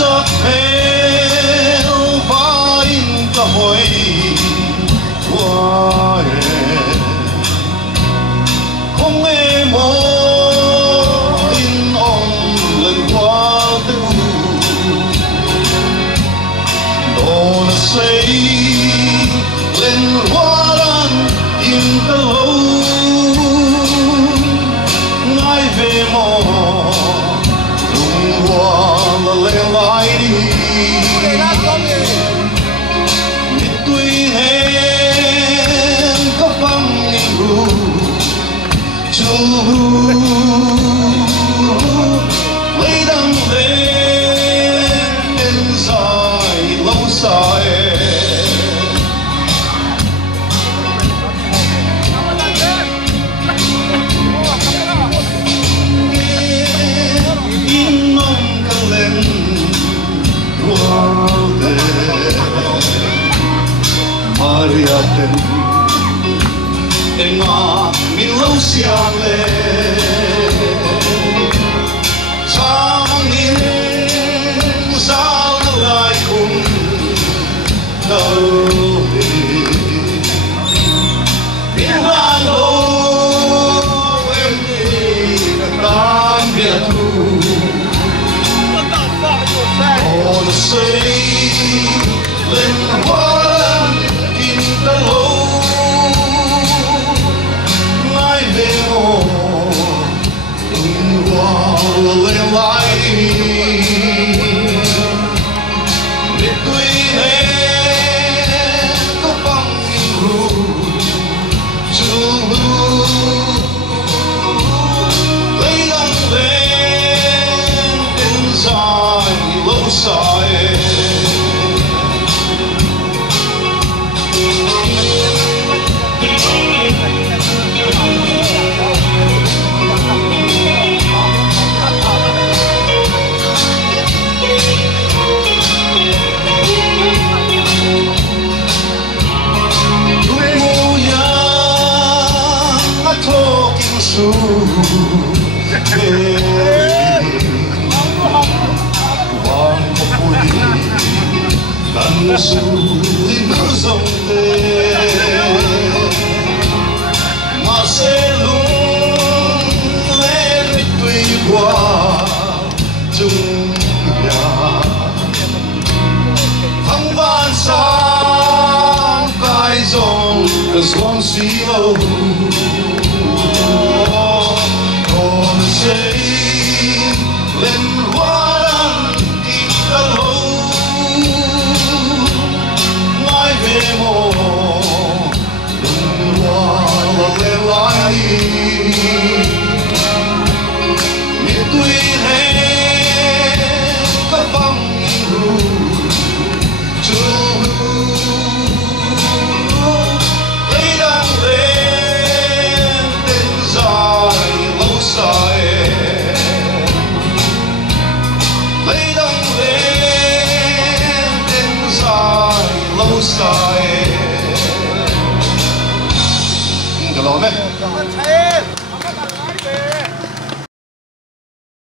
sắc heo và in cả hồi qua không nghe mơ in on lần qua tư đồ nó xây lên hoa đan in cả lâu ngay về mò lùng hoa là lên lại đi biết tuy hẹn có phăng in ru chu lấy đăng lên dài lâu dài Mariaten Enga min lâu xiang le Chang in sao nó lại cùng đâu biết lan lô em đi tan biệt thu hồ nó xây lên hoa ta lâu ngay về mồ hoa lên lại biết tuy thế có băng ru chu lấy đăng lên tên dài lâu dài su vang một buổi đàn su nở rộng lên mà sẽ lung lên tùy qua chung nhà thăng van sáng cài dòng xuống xí lâu xây lên hoa đan in cả lâu ngay về mồ lùng hoa lên lại biết tuy thế có băng ru chu lấy đăng lên tên dài lâu dài lấy đăng lên tên dài lâu dài. Cái đó này.